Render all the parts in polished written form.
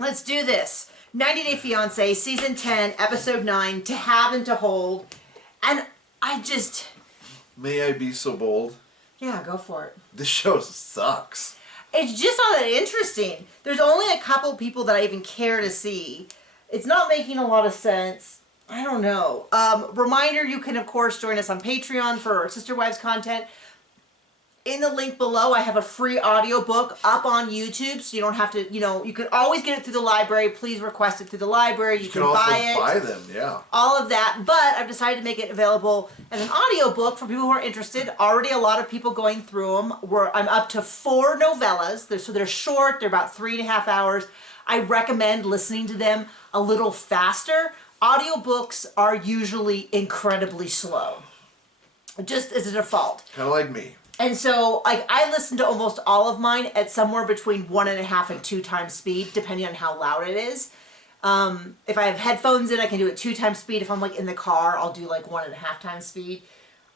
Let's do this. 90 Day Fiance, Season 10, Episode 9, To Have and To Hold. And I just... May I be so bold? Yeah, go for it. This show sucks. It's just not that interesting. There's only a couple people that I even care to see. It's not making a lot of sense. I don't know. Reminder, you can, of course, join us on Patreon for our Sister Wives content. In the link below, I have a free audiobook up on YouTube, so you don't have to, you can always get it through the library. Please request it through the library. You can buy it. buy them, yeah. All of that, but I've decided to make it available as an audiobook for people who are interested. Already a lot of people going through them. I'm up to 4 novellas, so they're short, they're about 3.5 hours. I recommend listening to them a little faster. Audiobooks are usually incredibly slow, just as a default. Kind of like me. And so, I listen to almost all of mine at somewhere between 1.5 and 2 times speed, depending on how loud it is. If I have headphones in, I can do it 2 times speed. If I'm in the car, I'll do 1.5 times speed.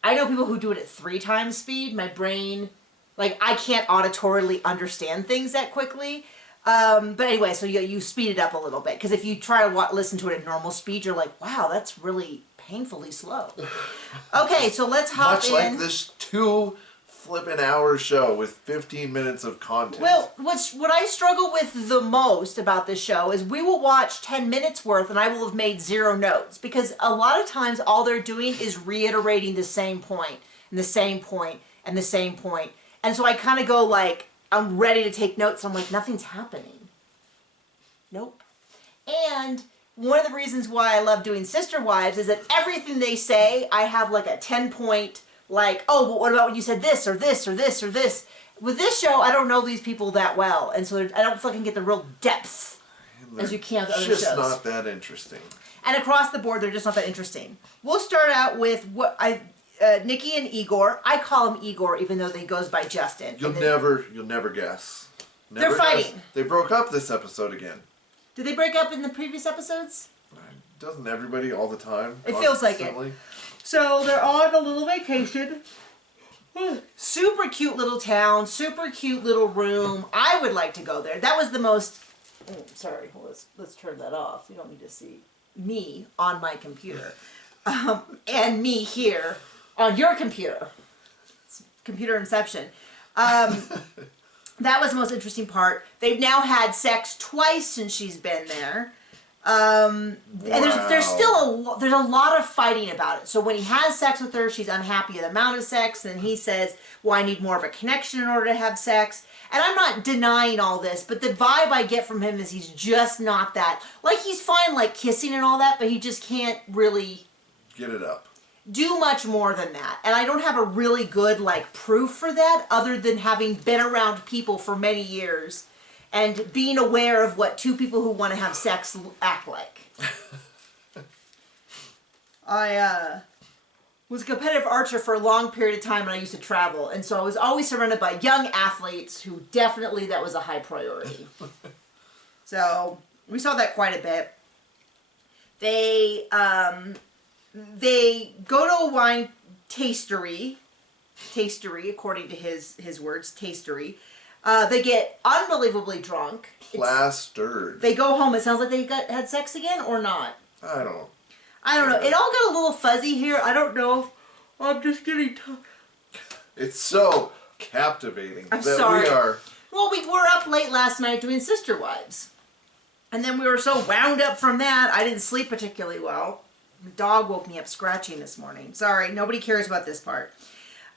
I know people who do it at 3 times speed. My brain, I can't auditorily understand things that quickly. But anyway, so you speed it up a little bit. Because if you try to listen to it at normal speed, you're like, wow, that's really painfully slow. Okay, so let's hop in. Much like this 2 flippin' hour show with 15 minutes of content. Well, what I struggle with the most about this show is we will watch 10 minutes worth and I will have made 0 notes, because a lot of times all they're doing is reiterating the same point and the same point and the same point. And so I kind of go I'm ready to take notes. I'm like, nothing's happening. Nope. And one of the reasons why I love doing Sister Wives is that everything they say, I have a 10-point, oh, but what about when you said this or this or this or this? With this show, I don't know these people that well, and so I don't fucking get the real depth as you can with other shows. Just not that interesting. And across the board, they're just not that interesting. We'll start out with Nikki and Igor. I call him Igor, even though he goes by Justin. You'll never guess. They're fighting. They broke up this episode again. Did they break up in the previous episodes? Doesn't everybody all the time? It feels like it. So they're on a little vacation. Super cute little town, super cute little room. I would like to go there. That was the most... sorry, let's turn that off. You don't need to see me on my computer. And me here on your computer. It's computer inception. That was the most interesting part. They've now had sex twice since she's been there. And there's still there's a lot of fighting about it. So when he has sex with her, she's unhappy at the amount of sex, and he says, well, I need more of a connection in order to have sex. And I'm not denying all this, but the vibe I get from him is he's just not that. He's fine, kissing and all that, but he just can't really get it up. Do much more than that. And I don't have a really good, proof for that, other than having been around people for many years and being aware of what 2 people who want to have sex act like. I was a competitive archer for a long period of time, and I used to travel. And so I was always surrounded by young athletes who definitely that was a high priority. So we saw that quite a bit. They go to a wine tastery, according to his words, tastery. They get unbelievably drunk. Plastered. They go home. It sounds like they had sex again, or not. I don't know. It all got a little fuzzy here. I don't know. I'm just getting... It's so captivating. I'm sorry. Well, we were up late last night doing Sister Wives. And then we were so wound up from that, I didn't sleep particularly well. The dog woke me up scratching this morning. Sorry, nobody cares about this part.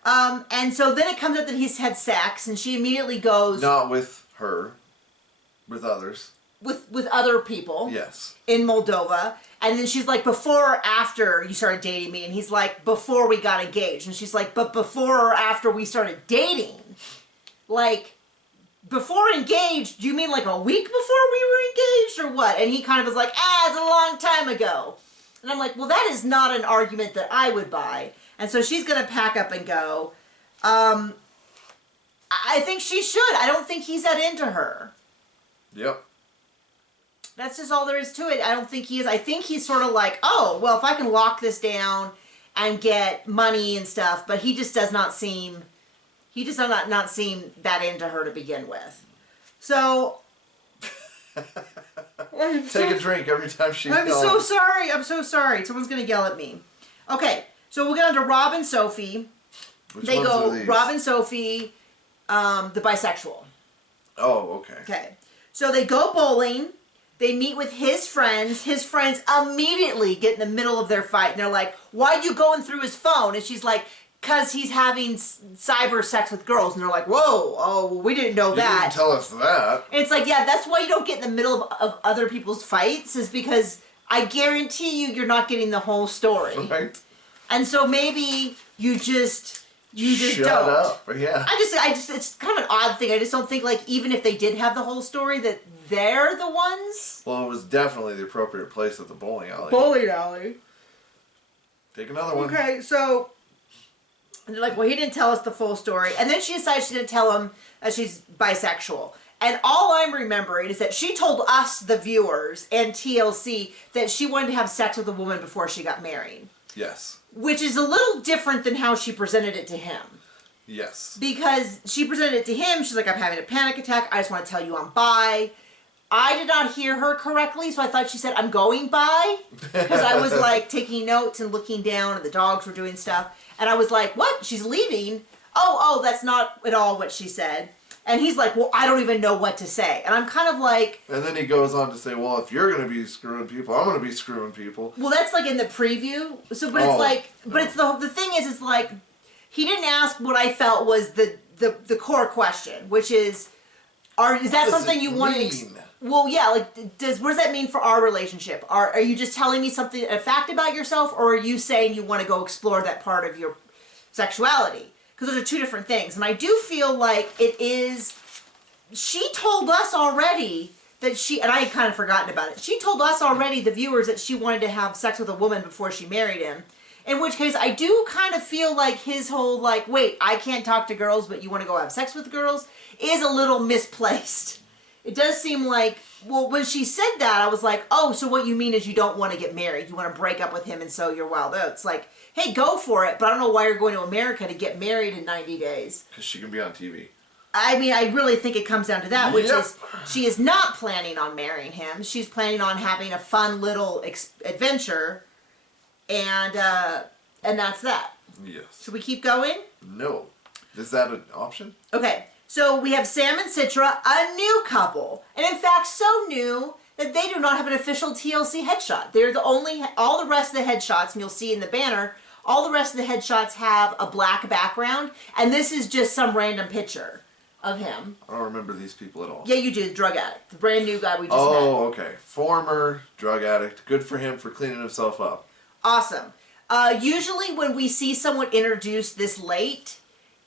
And so then it comes up that he's had sex, and she immediately goes... Not with her. With others. With other people. Yes. In Moldova. And then she's like, before or after you started dating me? And he's like, before we got engaged. And she's like, but before or after we started dating? Before engaged, do you mean a week before we were engaged or what? And he kind of was like, it's a long time ago. And I'm like, well, that is not an argument that I would buy. And so she's going to pack up and go. I think she should. I don't think he's that into her. Yep. That's just all there is to it. I don't think he is. I think he's sort of like, oh, well, if I can lock this down and get money and stuff, but he just does not seem that into her to begin with. So Take a drink every time she I'm yells. so sorry. I'm so sorry. Someone's going to yell at me. Okay, so we'll get on to Rob and Sophie. Which They ones go, are these? Rob and Sophie, the bisexual. Oh, okay. Okay. So they go bowling. They meet with his friends. His friends immediately get in the middle of their fight. And they're like, why are you going through his phone? And she's like, because he's having cyber sex with girls. And they're like, whoa, oh, we didn't know that. You didn't tell us that. And it's like, yeah, that's why you don't get in the middle of other people's fights, is because I guarantee you're not getting the whole story. Right. And so maybe you just Shut don't. up. Yeah. I just, it's kind of an odd thing. I just don't think, like, even if they did have the whole story, that they're the ones. Well, it was definitely the appropriate place at the bowling alley. Bowling alley. Take another one. Okay, so and they're like, well, he didn't tell us the full story. And then she decides she didn't tell him that she's bisexual. And all I'm remembering is that she told us, the viewers, and TLC, that she wanted to have sex with a woman before she got married. Yes. Which is a little different than how she presented it to him. Yes. Because she presented it to him, she's like, I'm having a panic attack, I just want to tell you I'm bi. I did not hear her correctly, so I thought she said, I'm going bi. Because I was like taking notes and looking down, and the dogs were doing stuff. And I was like, what? She's leaving? Oh, that's not at all what she said. And he's like, well, I don't even know what to say. And I'm kind of like... And then he goes on to say, well, if you're going to be screwing people, I'm going to be screwing people. Well, that's like in the preview. So, but it's like... But it's the thing is, it's like... He didn't ask what I felt was the core question, which is... Is that something you want to... Well, yeah, like, what does that mean for our relationship? Are you just telling me something, a fact about yourself, or are you saying you want to go explore that part of your sexuality? Because those are two different things. And I do feel like it is... She told us already that she... And I had kind of forgotten about it. She told us already, the viewers, that she wanted to have sex with a woman before she married him. In which case, I do kind of feel like his whole, like, wait, I can't talk to girls, but you want to go have sex with girls, is a little misplaced. It does seem like... Well, when she said that, I was like, oh, so what you mean is you don't want to get married. You want to break up with him and sow your wild oats. Like, hey, go for it, but I don't know why you're going to America to get married in 90 days. Because she can be on TV. I mean, I really think it comes down to that, which is she is not planning on marrying him. She's planning on having a fun little adventure, and that's that. Yes. Should we keep going? No. Is that an option? Okay. So we have Sam and Citra, a new couple. And in fact, so new that they do not have an official TLC headshot. They're the only, all the rest of the headshots, and you'll see in the banner, all the rest of the headshots have a black background. And this is just some random picture of him. I don't remember these people at all. Yeah, you do. The drug addict. The brand new guy we just met. Oh, okay. Former drug addict. Good for him for cleaning himself up. Awesome. Usually when we see someone introduced this late,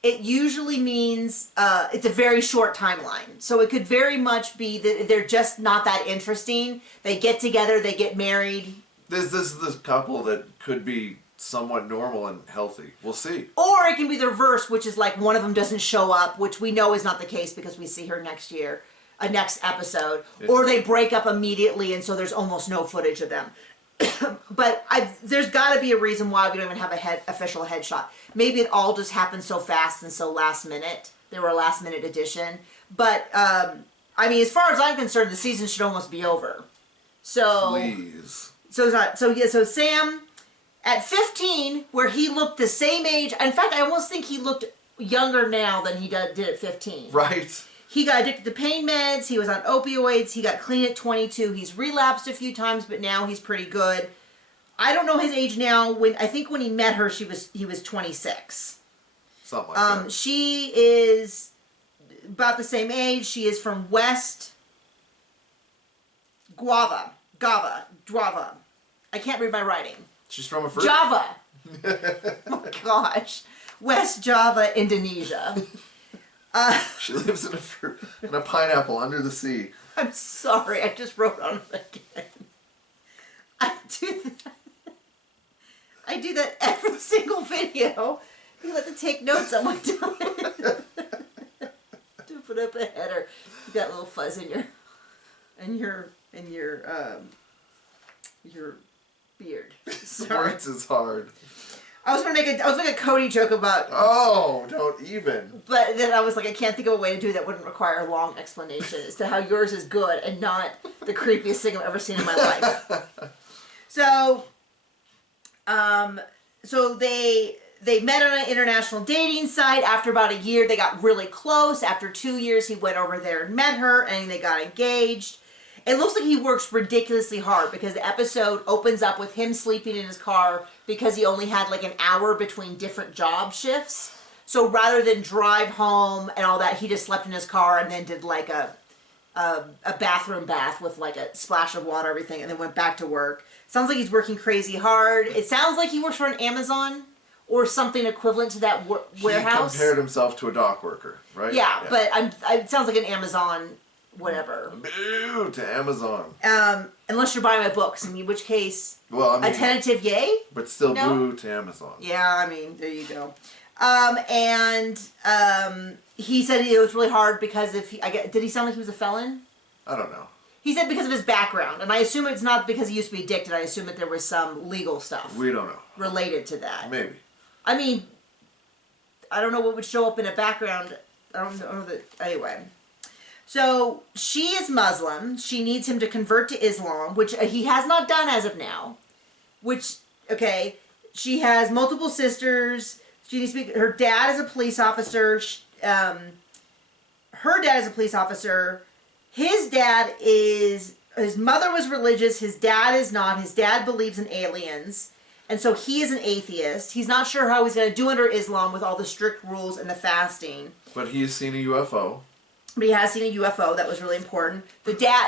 it usually means it's a very short timeline. So it could very much be that they're just not that interesting. They get together, they get married. This is this couple that could be somewhat normal and healthy. We'll see. Or it can be the reverse, which is like one of them doesn't show up, which we know is not the case because we see her next year, next episode. Or they break up immediately and so there's almost no footage of them. But there's got to be a reason why we don't even have a official headshot. Maybe it all just happened so fast and so last minute. They were a last minute addition. But, I mean, as far as I'm concerned, the season should almost be over. So... Please. So Sam, at 15, where he looked the same age... In fact, I almost think he looked younger now than he did at 15. Right. He got addicted to pain meds, he was on opioids, he got clean at 22, he's relapsed a few times, but now he's pretty good. I don't know his age now. I think when he met her, he was 26. Something like that. She is about the same age. She is from West Guava. I can't read my writing. She's from a fruit. Java. Oh my gosh. West Java, Indonesia. She lives in a pineapple under the sea. I'm sorry, I just wrote on it again. I do that every single video. You have to take notes on what I'm doing. To put up a header. You got a little fuzz in your beard. Sorry. Words is hard. I was gonna make a Cody joke about. Oh, don't even. But then I was like, I can't think of a way to do that wouldn't require a long explanation as to how yours is good and not the creepiest thing I've ever seen in my life. So, so they met on an international dating site. After about a year, they got really close. After 2 years, he went over there and met her, and they got engaged. It looks like he works ridiculously hard because the episode opens up with him sleeping in his car because he only had like an hour between different job shifts. So rather than drive home and all that, he just slept in his car and then did like a bathroom bath with like a splash of water, everything, and then went back to work. Sounds like he's working crazy hard. It sounds like he works for an Amazon or something equivalent to that warehouse. He compared himself to a dock worker, right? Yeah. But it sounds like an Amazon whatever. Boo to Amazon. Unless you're buying my books, in which case, well, I mean, a tentative yay? But still boo to Amazon. Yeah, I mean, there you go. He said it was really hard because did he sound like he was a felon? I don't know. He said because of his background, and I assume it's not because he used to be addicted. I assume that there was some legal stuff. We don't know. Related to that. Maybe. I mean, I don't know what would show up in a background. I don't know that. Anyway. So, she is Muslim. She needs him to convert to Islam, which he has not done as of now. Okay, she has multiple sisters. She needs to be, her dad is a police officer. Her dad is a police officer. His mother was religious. His dad is not. His dad believes in aliens. And so he is an atheist. He's not sure how he's going to do under Islam with all the strict rules and the fasting. But he's seen a UFO. But he has seen a UFO. That was really important.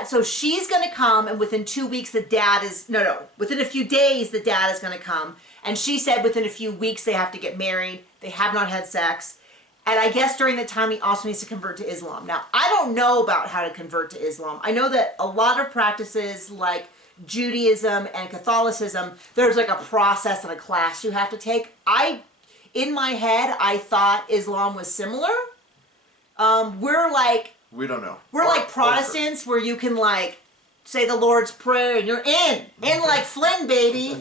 So she's going to come, and within 2 weeks, within a few days, the dad is going to come. And she said within a few weeks, they have to get married. They have not had sex. And I guess during the time, he also needs to convert to Islam. Now, I don't know about how to convert to Islam. I know that a lot of practices like Judaism and Catholicism, there's like a process and a class you have to take. In my head, I thought Islam was similar. We don't know. We're like Protestants where you can like say the Lord's Prayer and you're in like Flynn, baby,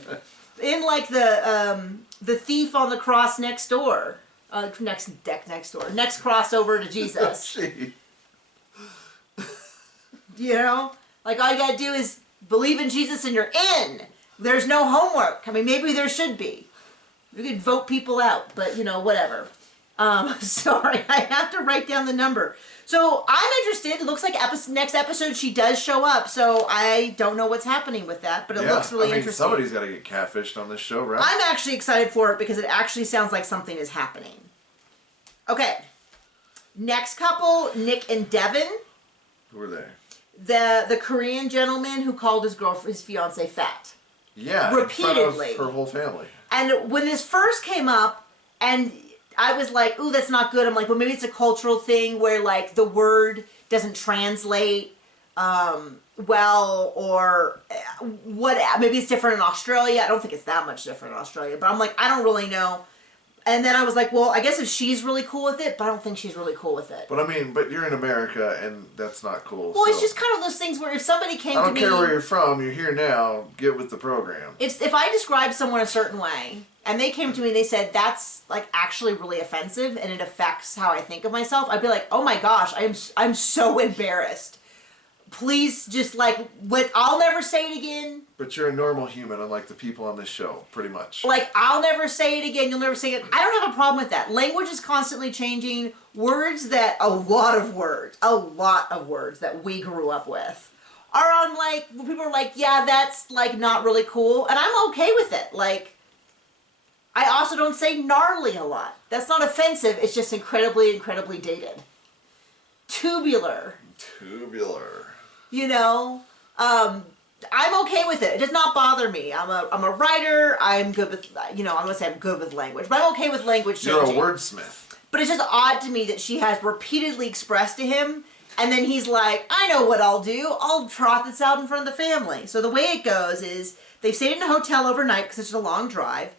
in like the thief on the cross next door, next crossover to Jesus. You know, like all you gotta do is believe in Jesus and you're in. There's no homework. I mean, maybe there should be. You could vote people out, but you know, whatever. Sorry, I have to write down the number. So I'm interested. It looks like next episode she does show up. So I don't know what's happening with that, but it looks really interesting. Somebody's got to get catfished on this show, right? I'm actually excited for it because it actually sounds like something is happening. Okay. Next couple, Nick and Devin. Who are they? The Korean gentleman who called his fiance fat. Yeah, repeatedly. In front of her whole family. And when this first came up, and I was like, ooh, that's not good. I'm like, well, maybe it's a cultural thing where, like, the word doesn't translate well, or maybe it's different in Australia. I don't think it's that much different in Australia, but I'm like, I don't really know. And then I was like, well, I guess if she's really cool with it, but I don't think she's really cool with it. But I mean, you're in America, and that's not cool. Well, it's just kind of those things where if somebody came to me... I don't care where you're from, you're here now, get with the program. If I describe someone a certain way, and they came to me and they said, that's, like, actually really offensive, and it affects how I think of myself, I'd be like, oh my gosh, I'm so embarrassed. Please just, like, I'll never say it again. But you're a normal human, unlike the people on this show, pretty much. Like, I'll never say it again, you'll never say it. I don't have a problem with that. Language is constantly changing. A lot of words that we grew up with are on, like, where people are like, yeah, that's, like, not really cool. And I'm okay with it. Like, I also don't say gnarly a lot. That's not offensive. It's just incredibly, incredibly dated. Tubular. You know? I'm okay with it. It does not bother me. I'm a writer. I'm good with, I'm going to say I'm good with language, but I'm okay with language changing. You're a wordsmith. But it's just odd to me that she has repeatedly expressed to him, and then he's like, I know what I'll do. I'll trot this out in front of the family. So the way it goes is they've stayed in a hotel overnight because it's a long drive.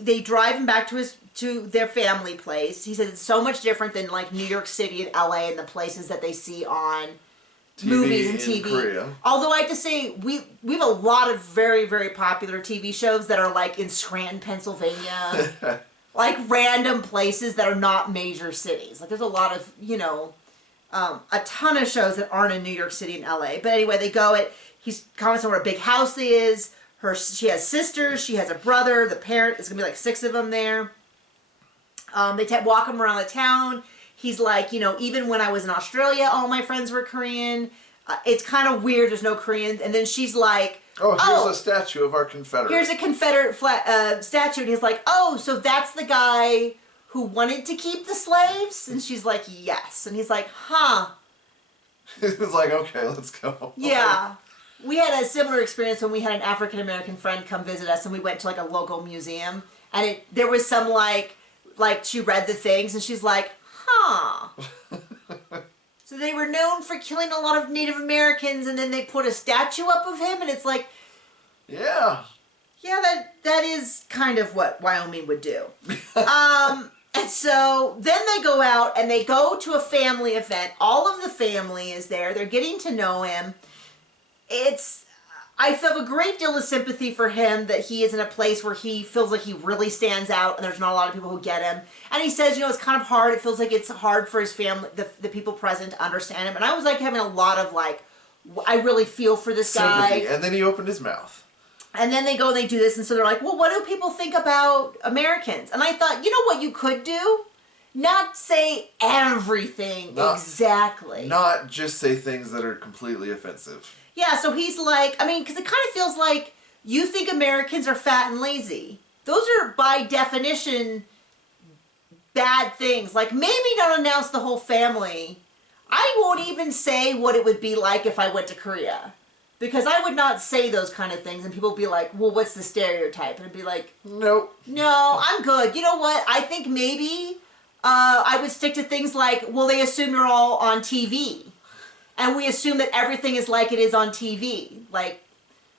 They drive him back to their family place. He says it's so much different than like New York City and LA and the places that they see on movies and TV. Korea. Although I have to say, we have a lot of very, very popular TV shows that are like in Scranton, Pennsylvania. Like random places that are not major cities. Like there's a lot of, a ton of shows that aren't in New York City and LA. But anyway, they go he's comments on what a big house he is. She has sisters, she has a brother, the parent, it's gonna be like 6 of them there. They walk him around the town. He's like, you know, even when I was in Australia, all my friends were Korean. It's kind of weird, there's no Korean. And then she's like, here's a statue of our Confederate. Here's a Confederate statue. And he's like, oh, so that's the guy who wanted to keep the slaves? And she's like, yes. And he's like, huh. It's like, okay, let's go. Yeah. We had a similar experience when we had an African-American friend come visit us, and we went to like a local museum. And there was some like she read the things, and she's like, huh. So they were known for killing a lot of Native Americans, and then they put a statue up of him, and it's like, yeah, that is kind of what Wyoming would do. And so then they go out and they go to a family event. All of the family is there. They're getting to know him. I feel a great deal of sympathy for him that he is in a place where he feels like he really stands out and there's not a lot of people who get him. And he says, you know, it's kind of hard. It feels like it's hard for his family, the people present, to understand him. And I was like having a lot of like, I really feel for this sympathy. guy. And then he opened his mouth. And then they go and they do this, and so they're like, well, what do people think about Americans? And I thought, you know what you could do? Not say everything exactly. Not just say things that are completely offensive. Yeah, so he's like, I mean, because it kind of feels like you think Americans are fat and lazy. Those are, by definition, bad things. Like, maybe don't announce the whole family. I won't even say what it would be like if I went to Korea. Because I would not say those kind of things, and people would be like, well, what's the stereotype? And I'd be like, nope. No, I'm good. You know what? I think maybe I would stick to things like, well, they assume you're all on TV. And we assume that everything is like it is on TV. Like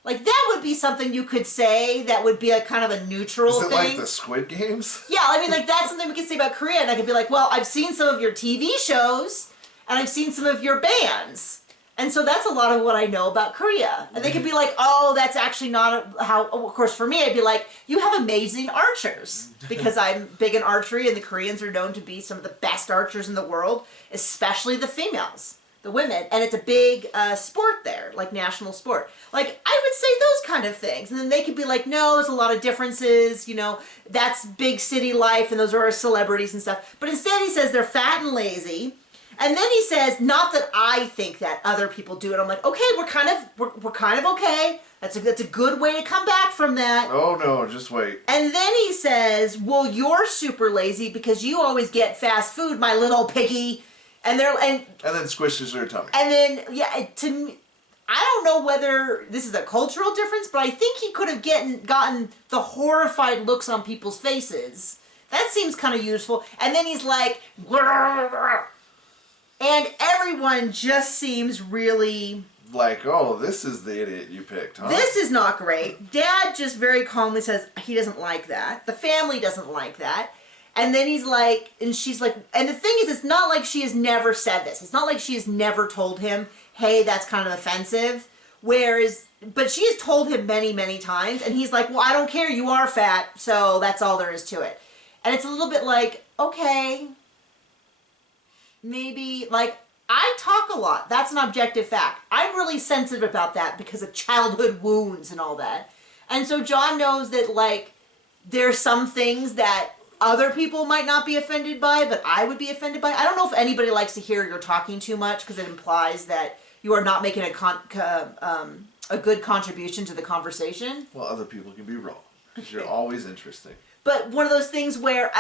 that would be something you could say that would be a kind of a neutral thing. Is it like the Squid Games? Yeah, I mean, like, that's something we could say about Korea. And I could be like, well, I've seen some of your TV shows, and I've seen some of your bands. And so that's a lot of what I know about Korea. And they could be like, oh, that's actually not how... Of course, for me, I'd be like, you have amazing archers. Because I'm big in archery, and the Koreans are known to be some of the best archers in the world, especially the females, the women. And it's a big sport there, like national sport. Like, I would say those kind of things. And then they could be like, no, there's a lot of differences, you know, that's big city life, and those are our celebrities and stuff. But instead he says they're fat and lazy. And then he says, not that I think that other people do it. I'm like, okay, we're kind of okay. That's a good way to come back from that. Oh no, just wait. And then he says, well, you're super lazy because you always get fast food, my little piggy. And then squishes her tummy. And then, yeah, to me, I don't know whether this is a cultural difference, but I think he could have gotten the horrified looks on people's faces. That seems kind of useful. And then he's like, and everyone just seems really... like, oh, this is the idiot you picked, huh? This is not great. Dad just very calmly says he doesn't like that. The family doesn't like that. And then he's like, and she's like, and the thing is, it's not like she has never said this. It's not like she has never told him, hey, that's kind of offensive. But she has told him many, many times. And he's like, well, I don't care. You are fat. So that's all there is to it. And it's a little bit like, okay... maybe, like, I talk a lot. That's an objective fact. I'm really sensitive about that because of childhood wounds and all that. And so John knows that, like, there's some things that other people might not be offended by, but I would be offended by. I don't know if anybody likes to hear you're talking too much because it implies that you are not making a good contribution to the conversation. Well, other people can be wrong because you're always interesting. But one of those things where...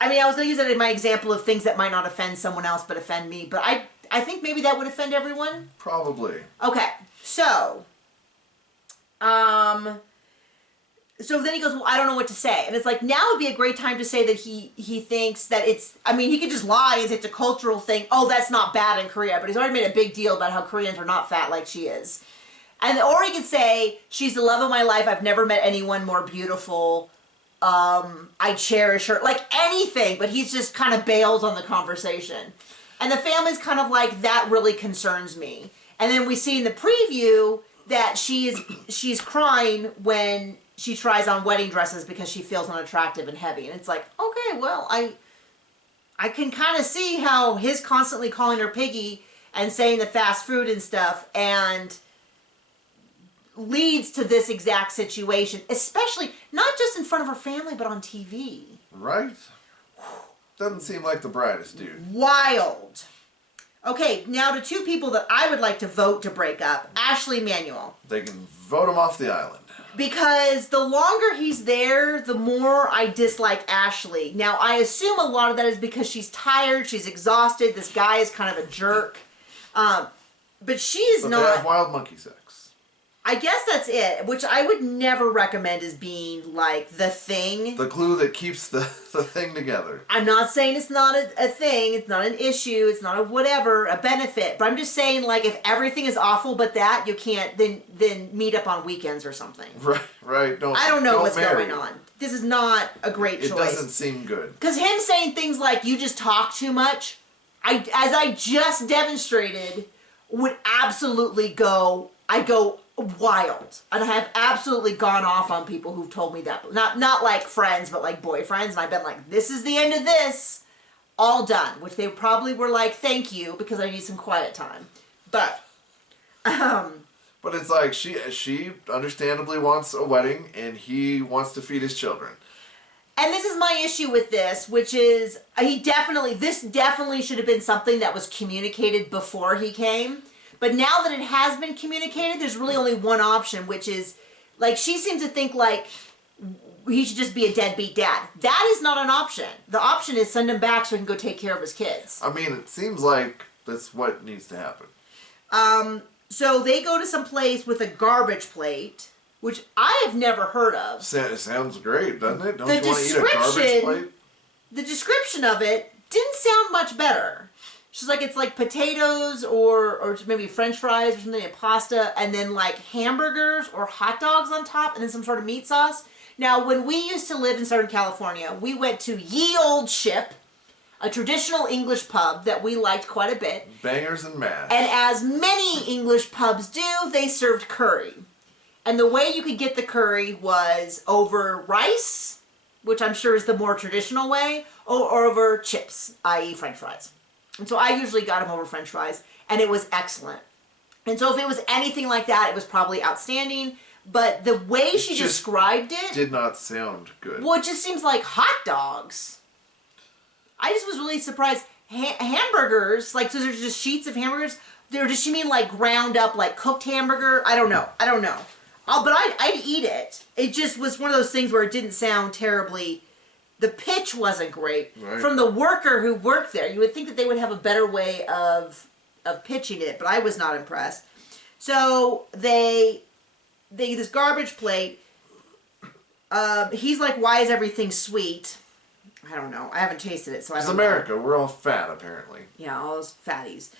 I mean, I was going to use that in my example of things that might not offend someone else but offend me. But I think maybe that would offend everyone. Probably. Okay. So then he goes, well, I don't know what to say. And it's like, now would be a great time to say that he thinks that it's... I mean, he could just lie and say it's a cultural thing. Oh, that's not bad in Korea. But he's already made a big deal about how Koreans are not fat like she is. Or he could say, she's the love of my life. I've never met anyone more beautiful. I cherish her, like anything, but he's just kind of bails on the conversation. And the family's kind of like, that really concerns me. And then we see in the preview that she's crying when she tries on wedding dresses because she feels unattractive and heavy. And it's like, okay, well, I can kind of see how his constantly calling her piggy and saying the fast food and stuff and leads to this exact situation, especially not just in front of her family, but on TV. Right? Doesn't seem like the brightest dude. Wild. Okay, now to two people that I would like to vote to break up. Ashley, Manuel. They can vote him off the island. Because the longer he's there, the more I dislike Ashley. Now, I assume a lot of that is because she's tired, she's exhausted, this guy is kind of a jerk. But she is But not... they have wild monkey sex. I guess that's it, which I would never recommend as being, like, the thing. The glue that keeps the thing together. I'm not saying it's not a thing, it's not an issue, it's not a whatever, a benefit, but I'm just saying, like, if everything is awful but that, you can't then meet up on weekends or something. Right. I don't know what's marry. going on. This is not a great choice. It doesn't seem good. Because him saying things like, you just talk too much, as I just demonstrated, would absolutely go wild. And I have absolutely gone off on people who've told me that. Not like friends, but like boyfriends. And I've been like, this is the end of this. All done. Which they probably were like, thank you, because I need some quiet time. But it's like she understandably wants a wedding and he wants to feed his children. And this is my issue with this, which is this definitely should have been something that was communicated before he came. But now that it has been communicated, there's really only one option, which is, like, she seems to think, like, he should just be a deadbeat dad. That is not an option. The option is send him back so he can go take care of his kids. I mean, it seems like that's what needs to happen. So they go to some place with a garbage plate, which I have never heard of. It sounds great, doesn't it? Don't you want to eat a garbage plate? The description of it didn't sound much better. She's like, it's like potatoes or maybe French fries or something, and pasta, and then like hamburgers or hot dogs on top, and then some sort of meat sauce. Now, when we used to live in Southern California, we went to Ye Old Ship, a traditional English pub that we liked quite a bit. Bangers and mash. And as many English pubs do, they served curry. And the way you could get the curry was over rice, which I'm sure is the more traditional way, or over chips, i.e. French fries. And so I usually got them over French fries, and it was excellent. And so if it was anything like that, it was probably outstanding. But the way she described it did not sound good. Well, it just seems like hot dogs. I just was really surprised. Hamburgers, like, so there's just sheets of hamburgers. Does she mean like ground up, like cooked hamburger? I don't know. But I'd eat it. It just was one of those things where it didn't sound terribly... The pitch wasn't great. Right. From the worker who worked there, you would think that they would have a better way of pitching it, but I was not impressed. So they get this garbage plate. He's like, why is everything sweet? I don't know. I haven't tasted it, so I don't know. It's America. We're all fat, apparently. Yeah, all those fatties.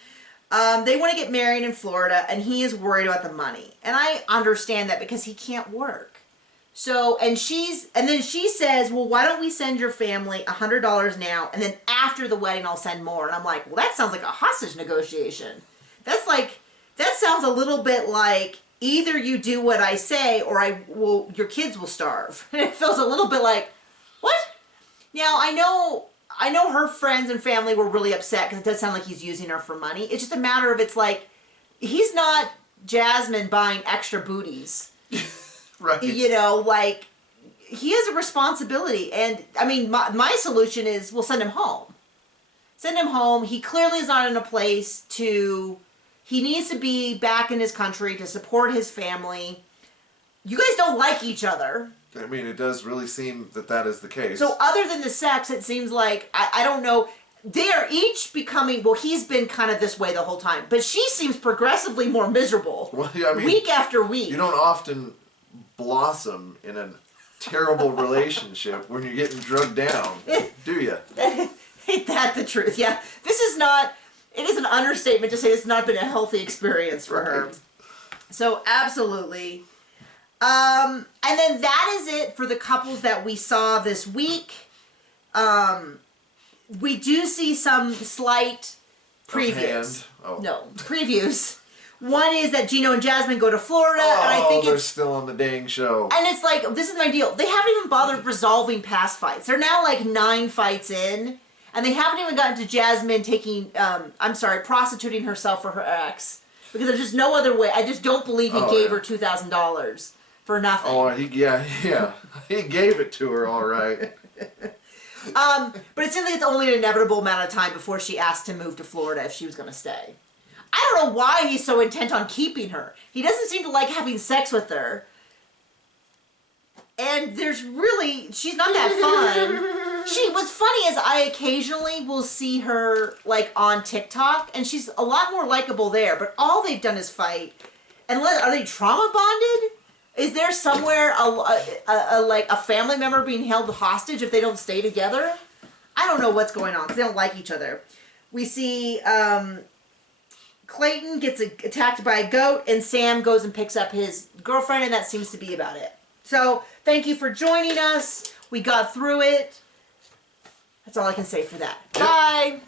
They want to get married in Florida, and he is worried about the money. And I understand that because he can't work. So, and then she says, well, why don't we send your family $100 now, and then after the wedding I'll send more. And I'm like, well, that sounds like a hostage negotiation. That sounds a little bit like either you do what I say or your kids will starve. And it feels a little bit like, what? Now, I know her friends and family were really upset because it does sound like he's using her for money. It's just a matter of, it's like, he's not Jasmine buying extra booties. Right. You know, like, he has a responsibility. And, I mean, my solution is, we'll send him home. Send him home. He clearly is not in a place he needs to be back in his country to support his family. You guys don't like each other. I mean, it does really seem that is the case. So other than the sex, it seems like, I don't know, they are each becoming, well, he's been kind of this way the whole time. But she seems progressively more miserable. Well, yeah, I mean, week after week. You don't often blossom in a terrible relationship when you're getting drugged down, do you? Ain't that the truth? Yeah. It is an understatement to say this has not been a healthy experience for her. So, absolutely. And then that is it for the couples that we saw this week. We do see some slight previews. No, previews. One is that Gino and Jasmine go to Florida, and I think they're still on the dang show. And it's like, this is my deal. They haven't even bothered resolving past fights. They're now like 9 fights in, And they haven't even gotten to Jasmine taking, prostituting herself for her ex. Because there's just no other way. I just don't believe he gave her $2,000 for nothing. Oh, he gave it to her, all right. But it seems like it's only an inevitable amount of time before she asked to move to Florida if she was going to stay. I don't know why he's so intent on keeping her. He doesn't seem to like having sex with her. And she's not that fun. What's funny is I occasionally will see her, like, on TikTok, and she's a lot more likable there, but all they've done is fight. And are they trauma bonded? Is there somewhere a family member being held hostage if they don't stay together? I don't know what's going on, because they don't like each other. We see Clayton gets attacked by a goat, and Sam goes and picks up his girlfriend, and that seems to be about it. So, thank you for joining us. We got through it. That's all I can say for that. Bye!